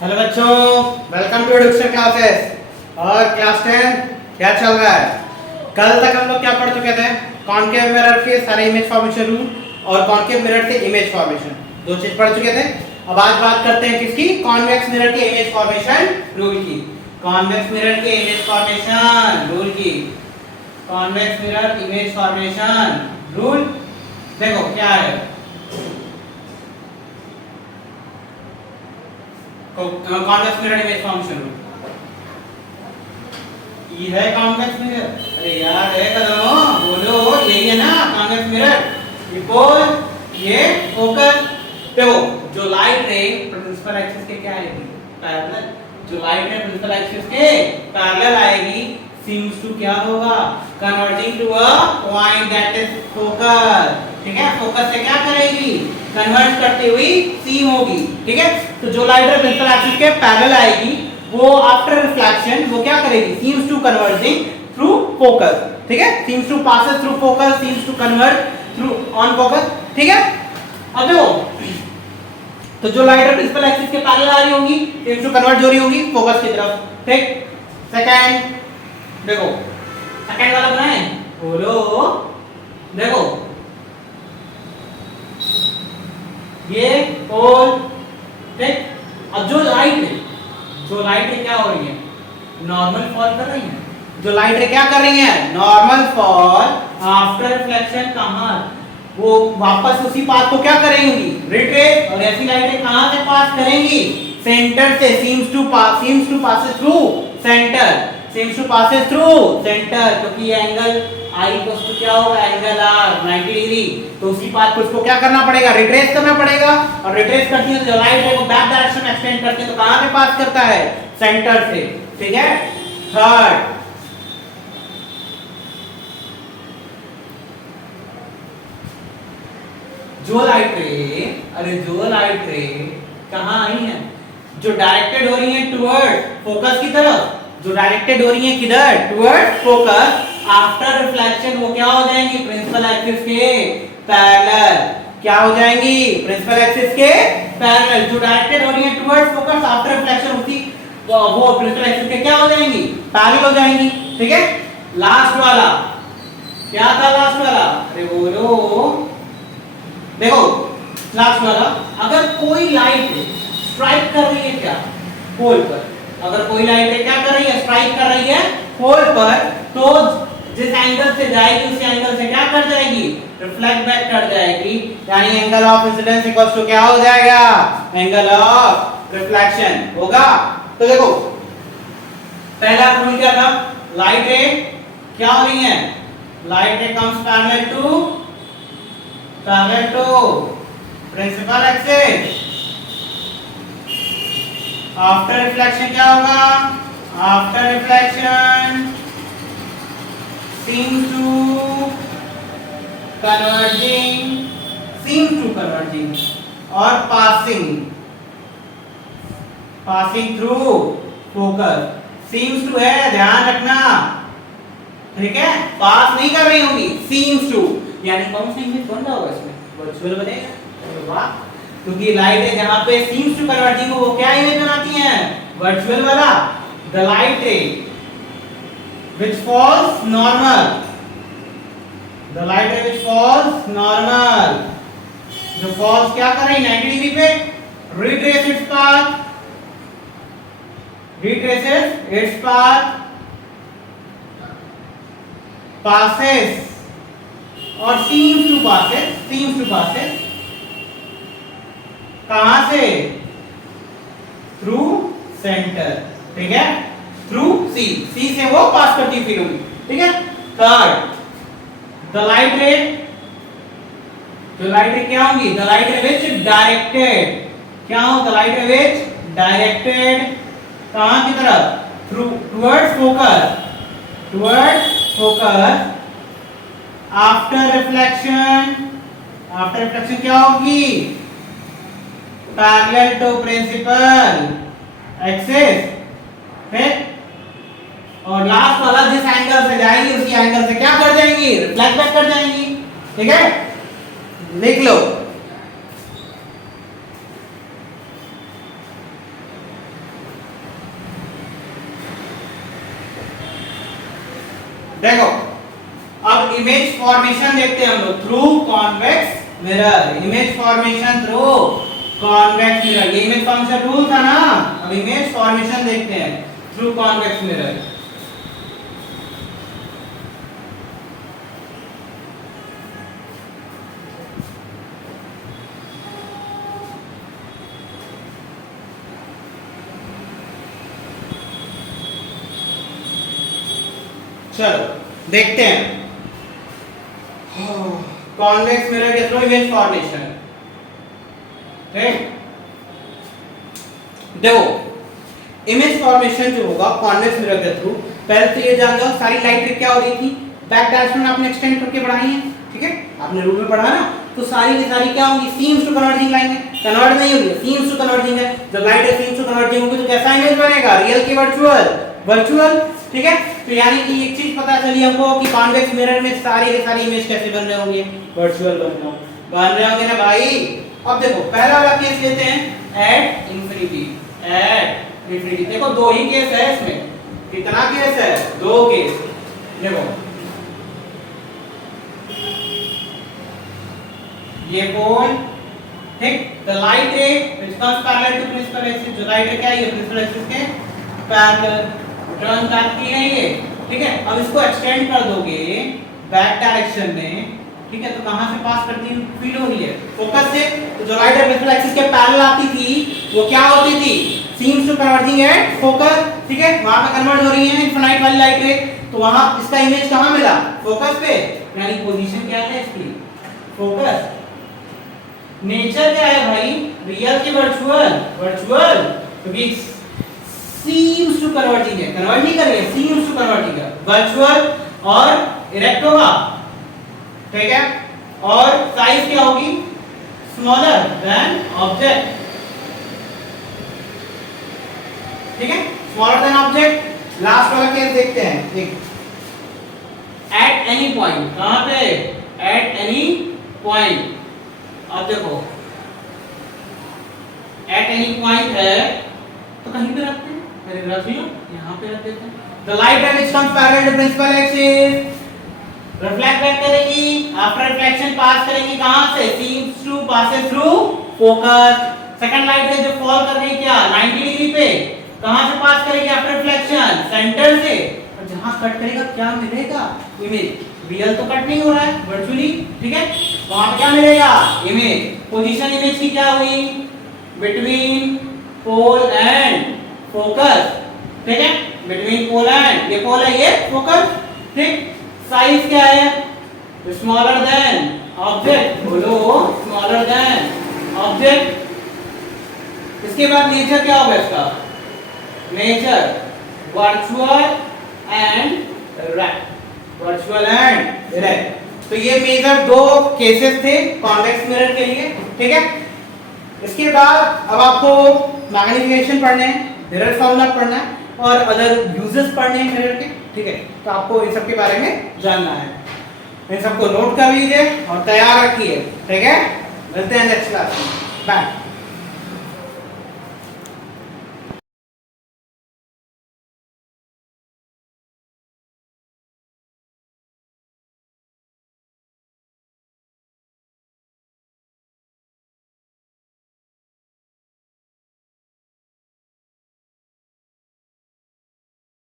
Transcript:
Hello बच्चों, welcome to education classes. और class 10 क्या चल रहा है? कल तक हम लोग क्या पढ़ चुके थे? कॉनकेव मिरर के सारे इमेज फॉर्मेशन रूल और कॉनकेव मिरर से इमेज फॉर्मेशन, दो चीज पढ़ चुके थे। अब आज बात करते हैं किसकी? कॉन्वेक्स मिरर के इमेज फॉर्मेशन रूल की। कॉन्वेक्स मिरर के इमेज फॉर्मेशन रूल की। Convex mirror image formation rule देखो क्या है। Convex mirror image formation rule ये है। कॉन्वेक्स मिरर, अरे यार है कदम, बोलो यही है ना कॉन्वेक्स मिरर। ये फोकस देखो, जो लाइट रे प्रिंसिपल एक्सिस के क्या आएगी? पैरेलल। जो लाइट रे प्रिंसिपल एक्सिस के पैरेलल आएगी, सीम्स टू क्या होगा? Converging to a point that is focus. ठीक है, फोकस से क्या करेगी? कन्वर्ज करती हुई सीम होगी। ठीक है, तो जो लाइट रे प्रिंसिपल एक्सिस के पैरेलल आएगी, वो आफ्टर रिफ्लेक्शन वो क्या करेगी? Seems to converging through focus. ठीक है, seems to passes through focus, seems to converge through on focus. ठीक है, अब देखो, तो जो लाइट प्रिंसिपल एक्सिस के पैरेलल आ रही होंगी, सीम्स टू कन्वर्ज हो रही होंगी फोकस की तरफ। ठीक, सेकंड देखो, सेकंड वाला बनाए, बोलो देखो, ये पोल। ठीक, अब जो लाइट क्या हो रही है? नॉर्मल फॉल कर रही है। जो लाइट रे क्या कर रही है? Normal fall after reflection. कहां? वो वापस उसी पाथ को क्या करेंगी? रिट्रेस। और ऐसी लाइट रे कहां से पास करेंगी? सेंटर से। Seems to passes through center. Seems to passes through center, क्योंकि ये एंगल I इक्वल्स टू क्या होगा? Angle R 90 degree. तो उसी पाथ को इसको क्या करना पड़ेगा? रिट्रेस करना पड़ेगा। और रिट्रेस करती है तो जो लाइट है वो बैक डायरेक्शन में एक्सटेंड करती है, तो कहां से पास करता है? सेंटर से। ठीक है, थर्ड जो लाइट रे कहां आई है? जो डायरेक्टेड हो रही है टुवर्ड फोकस की तरफ, जो डायरेक्टेड हो रही है किधर? Toward focus. आफ्टर रिफ्लेक्शन वो क्या हो जाएंगी? प्रिंसिपल एक्सिस के पैरेलल। क्या हो जाएंगी? प्रिंसिपल एक्सिस के पैरेलल। जो डायरेक्टेड हो रही है टुवर्ड फोकस, आफ्टर रिफ्लेक्शन उसी वो प्रिंसिपल एक्सिस के क्या हो जाएंगी? पैरेलल हो जाएंगी। ठीक है, लास्ट वाला क्या था? लास्ट वाला, अरे बोलो देखो, लास्ट वाला, अगर कोई लाइट स्ट्राइक कर रही है क्या? पोल पर। अगर कोई लाइट क्या कर रही है? स्ट्राइक कर रही है पोल पर, तो जिस एंगल से जाएगी उसी एंगल से क्या कर जाएगी? रिफ्लेक्ट बैक कर जाएगी। यानी angle of incidence equals to क्या हो जाएगा? एंगल ऑफ रिफ्लेक्शन होगा। तो देखो, पहला रूल क्या था? लाइट रे क्या हो रही है? Light ray comes parallel to principal axis. After reflection क्या होगा? After reflection seems to converging और passing through focus। seems to है, ध्यान रखना। ठीक है, पास नहीं कर रही होंगी, seems to, यानी कौन सा इमेज बन रहा होगा इसमें? वर्चुअल बनेगा। वाह, क्योंकि लाइट है जहां पे seems to converging हो, वो क्या इमेज बनाती है? वर्चुअल वाला। the light ray which falls normal, the light ray which falls normal, जो falls क्या कर रही है? 90 डिग्री पे। retraces its path, passes और seems to passes कहां से? Through centre. ठीक है, थ्रू सी से वो पास करती फिर होगी। ठीक है, थर्ड, द लाइट रे क्या होंगी? द लाइट रे विच डायरेक्टेड, क्या हो? द लाइट रे विच डायरेक्टेड कहां की तरफ? Through towards focus. After reflection क्या होगी? Parallel to principal axis. फिर और लास्ट वाला जिस एंगल से जाएंगी उसी एंगल से क्या कर जाएंगी? रिफ्लेक्ट बैक कर जाएंगी। ठीक है, लिख लो। देखो अब इमेज फॉर्मेशन देखते हैं हम लोग through convex mirror, image formation through convex mirror. ये इमेज फॉर्मेशन रूल था ना, अब इमेज फॉर्मेशन देखते हैं थ्रू कॉन्वेक्स मिरर। चलो देखते हैं कॉन्वेक्स मिरर के थ्रू इमेज फॉर्मेशन। देखो इमेज फॉर्मेशन जो होगा कॉन्वेक्स मिरर के थ्रू, पहले तो ये जान जाओ सारी लाइट क्या हो रही थी, बैक डायरेक्शन आपने एक्सटेंड करके बढ़ाई है, ठीक है, आपने रूल में पढ़ा ना, तो सारी की सारी क्या होंगी, सीम्स टू कन्वर्जिंग लाइन है, कन्वर्ट नहीं होगी, सीम्स टू कन्वर्जिंग है। जब लाइट सीम्स टू कन्वर्जिंग होगी तो कैसा इमेज बनेगा, रियल की वर्चुअल, वर्चुअल, ठीक है। तो यानी कि एक चीज पता चली हमको कि कॉन्वेक्स मिरर में सारी की सारी इमेज कैसे बन रहे होंगे, वर्चुअल बन रहे होंगे ना भाई। अब देखो पहला वाला केस लेते हैं एट इंफिनिटी, एट इंफिनिटी। देखो दो ही केस है इसमें, कितना केस है, दो केस। देखो ये पोल, ठीक, the light ray which comes parallel to principal axis, जो लाइट रे क्या है, ये प्रिंसिपल एक्सिस के पैरेलल टर्न करती है ये, ठीक है। अब इसको एक्सटेंड कर दोगे बैक डायरेक्शन में, ठीक है, तो कहां से पास करती है, फील हो रही है फोकस से, तो जो लाइट प्रिंसिपल एक्सिस के पैरेलल आती थी वो क्या होती थी, seems to converging at focus, ठीक है, वहां पे कन्वर्ट हो रही है इनफिनाइट वाली लाइट रे, तो वहां इसका इमेज कहां मिला, फोकस पे, यानी पोजीशन क्या है इसकी, फोकस। नेचर क्या है भाई, रियल की वर्चुअल, वर्चुअल, क्योंकि सीम्स टू कन्वर्जिंग है, कन्वर्ट नहीं कर रही है, सीम्स टू कन्वर्जिंग है, वर्चुअल और इरेक्ट होगा, ठीक है, और साइज क्या होगी, स्मॉलर देन ऑब्जेक्ट, ठीक है, स्मॉलर देन ऑब्जेक्ट। लास्ट वाला केस देखते हैं, एक एट एनी पॉइंट, कहां पे, एट एनी पॉइंट। अब देखो एट एनी पॉइंट है तो कहीं पे रखते हैं, पहले रख लियो, यहां पे रख देते हैं। The light ray which comes parallel to principal axis reflect back करेगी, आफ्टर रिफ्लेक्शन पास करेगी कहां से, seems to passes through focus. Second light ray जो फॉल कर रही है क्या 90 डिग्री पे, कहां से पास करेगी, आफ्टर रिफ्लेक्शन सेंटर से, और जहां कट करेगा क्या मिलेगा, इमेज। रियल तो कट नहीं हो रहा है, वर्चुअली, ठीक है, वहां पे क्या मिलेगा, इमेज। पोजीशन इमेज की क्या हुई, बिटवीन पोल एंड फोकस, ठीक है, बिटवीन पोल एंड, ये पोल है ये फोकस, ठीक। साइज क्या है, स्मॉलर देन ऑब्जेक्ट, बोलो स्मॉलर देन ऑब्जेक्ट। इसके बाद नेचर क्या होगा इसका, nature virtual and erect, virtual and erect. तो ये मेजर दो केसेस थे कॉन्वेक्स मिरर के लिए, ठीक है। इसके बाद अब आपको मैग्निफिकेशन पढ़ने हैं, मिरर फॉर्मूला पढ़ना है और अदर यूजेस पढ़ने हैं मिरर के, ठीक है। तो आपको इन सब के बारे में जानना है, इन सबको नोट कर लीजिए और तैयार रखिए, ठीक है। मिलते हैं नेक्स्ट क्लास में, बाय।